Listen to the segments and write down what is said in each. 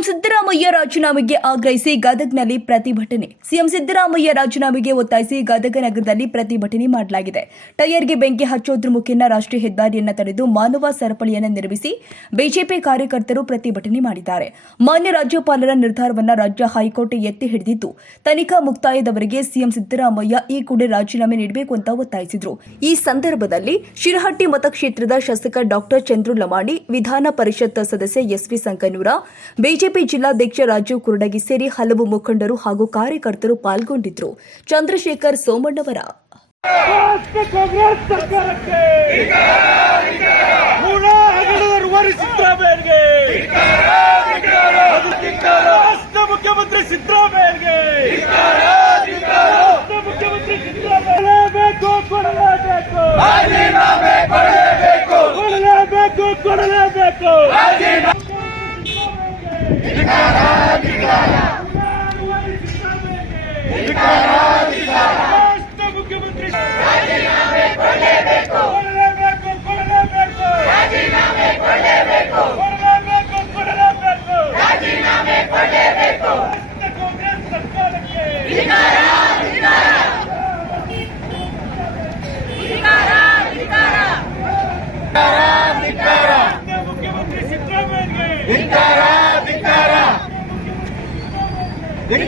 ಸಿದ್ದರಾಮಯ್ಯ ರಾಜೀನಾಮೆಗೆ ಆಗ್ರಹಿಸಿ ಗದಗ್ನಲ್ಲಿ ಪ್ರತಿಭಟನೆ. ಸಿಎಂ ಸಿದ್ದರಾಮಯ್ಯ ರಾಜೀನಾಮೆಗೆ ಒತ್ತಾಯಿಸಿ ಗದಗ ನಗರದಲ್ಲಿ ಪ್ರತಿಭಟನೆ ಮಾಡಲಾಗಿದೆ. ಟೈಯರ್ಗೆ ಬೆಂಕಿ ಹಚ್ಚೋದ್ರ ಮುಖೇನ ರಾಷ್ಟ್ರೀಯ ಹೆದ್ದಾರಿಯನ್ನ ತಡೆದು ಮಾನವ ಸರಪಳಿಯನ್ನು ನಿರ್ಮಿಸಿ ಬಿಜೆಪಿ ಕಾರ್ಯಕರ್ತರು ಪ್ರತಿಭಟನೆ ಮಾಡಿದ್ದಾರೆ. ಮಾನ್ಯ ರಾಜ್ಯಪಾಲರ ನಿರ್ಧಾರವನ್ನ ರಾಜ್ಯ ಹೈಕೋರ್ಟ್ ಎತ್ತಿ ಹಿಡಿದಿದ್ದು, ತನಿಖಾ ಮುಕ್ತಾಯದವರೆಗೆ ಸಿಎಂ ಸಿದ್ದರಾಮಯ್ಯ ಈ ಕೂಡಲೇ ರಾಜೀನಾಮೆ ನೀಡಬೇಕು ಅಂತ ಒತ್ತಾಯಿಸಿದರು. ಈ ಸಂದರ್ಭದಲ್ಲಿ ಶಿರಹಟ್ಟಿ ಮತಕ್ಷೇತ್ರದ ಶಾಸಕ ಡಾಕ್ಟರ್ ಚಂದ್ರು ಲಮಾಣಿ ವಿಧಾನ ಪರಿಷತ್ ಸದಸ್ಯ ಎಸ್ವಿ ಸಂಕನೂರ ಬಿಜೆಪಿ ಜಿಲ್ಲಾಧ್ಯಕ್ಷ ರಾಜೀವ್ ಕುರುಡಗಿ ಸೇರಿ ಹಲವು ಮುಖಂಡರು ಹಾಗೂ ಕಾರ್ಯಕರ್ತರು ಪಾಲ್ಗೊಂಡಿದ್ದರು ಚಂದ್ರಶೇಖರ್ ಸೋಮಣ್ಣವರ ರಾಷ್ಟ್ರ ಕಾಂಗ್ರೆಸ್ ಸರ್ಕಾರಕ್ಕೆ ಮೂಲ ಹಗರಣದ ಸಿದ್ದರಾಮಯ್ಯಗೆ ರಾಷ್ಟ್ರ ಮುಖ್ಯಮಂತ್ರಿ ಸಿದ್ದರಾಮಯ್ಯಗೆ ರಾಷ್ಟ್ರ ಮುಖ್ಯಮಂತ್ರಿ ಸಿದ್ದರಾಮಯ್ಯ ಕೊಡಲೇಬೇಕು ಕೊಡಲೇಬೇಕು ಕೊಡಲೇಬೇಕು ಕೊಡಲೇಬೇಕು ರಾಷ್ಟ್ರ ಮುಖ್ಯಮಂತ್ರಿ ಕೊಡಲೇಬೇಕು ಕೊಡಲೇಬೇಕು ಕೊಡಲೇಬೇಕು ಕೊಡಲೇಬೇಕು ರಾಷ್ಟ್ರ ಕಾಂಗ್ರೆಸ್ ಸರ್ಕಾರಕ್ಕೆ ರಾಷ್ಟ್ರ ಮುಖ್ಯಮಂತ್ರಿ ಸಿದ್ದರಾಮಯ್ಯಗೆ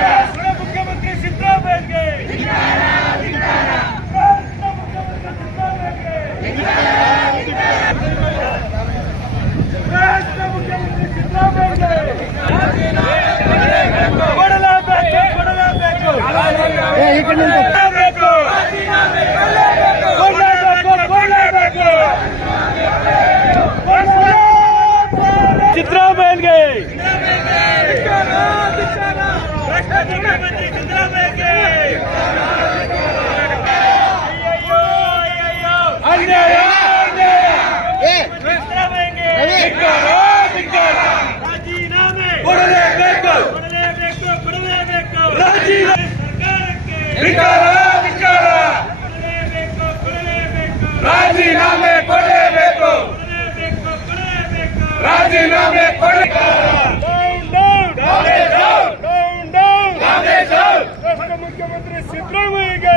ರಾಷ್ಟ್ರ ಮುಖ್ಯಮಂತ್ರಿ ಸಿದ್ದರಾಮಯ್ಯಗೆ ರಾಷ್ಟ್ರ ಮುಖ್ಯಮಂತ್ರಿ ಸಿದ್ದರಾಮಯ್ಯಗೆ ರಾಷ್ಟ್ರ ಮುಖ್ಯಮಂತ್ರಿ ಸಿದ್ದರಾಮಯ್ಯಗೆ ಕೊಡಲೇಬೇಕು ಕೊಡಲೇಬೇಕು ಕೊಡಲೇಬೇಕು ಕೊಡಲೇಬೇಕು ಕೊಡಲೇಬೇಕು ಸಿದ್ದರಾಮಯ್ಯಗೆ ಮುಖ್ಯಮಂತ್ರಿ ಸಿದ್ದರಾಮಯ್ಯಗೆ ಅಯ್ಯಯ್ಯೋ ಅಯ್ಯಯ್ಯೋ ಅನ್ಯಾಯ ಸಿದ್ದರಾಮಯ್ಯಗೆ ರಾಜೀನಾಮೆ ಕೊಡಲೇಬೇಕು ಕೊಡಲೇಬೇಕು ಕೊಡಲೇಬೇಕು ಸರ್ಕಾರಕ್ಕೆ ಕೊಡಲೇಬೇಕು ಕೊಡಲೇಬೇಕು ರಾಜೀನಾಮೆ ಕೊಡಲೇಬೇಕು. ಕೊಡಲೇಬೇಕು ಕೊಡಲೇಬೇಕು ರಾಜೀನಾಮೆ ಕೊಡಲೇಬೇಕು ಮುಖ್ಯಮಂತ್ರಿ ಸಿದ್ದರಾಮಯ್ಯಗೆ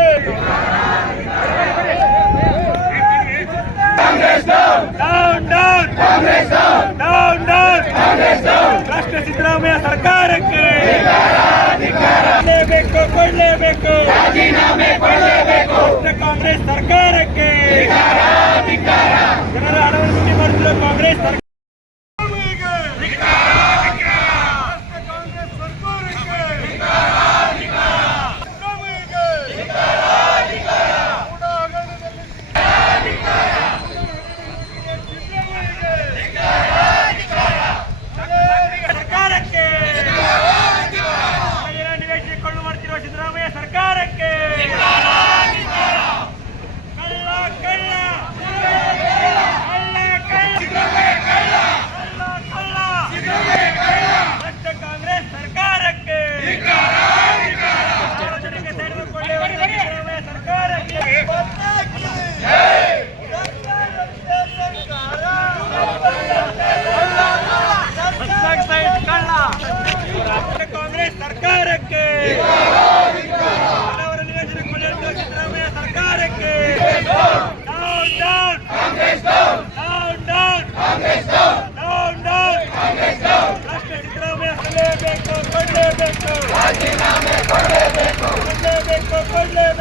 ರಾಷ್ಟ್ರ ಸಿದ್ದರಾಮಯ್ಯ ಸರ್ಕಾರಕ್ಕೆ ಕೊಡಲೇಬೇಕು ಕೊಡಲೇಬೇಕು. ಕಾಂಗ್ರೆಸ್ ಸರ್ಕಾರಕ್ಕೆ. Komm, komm, komm,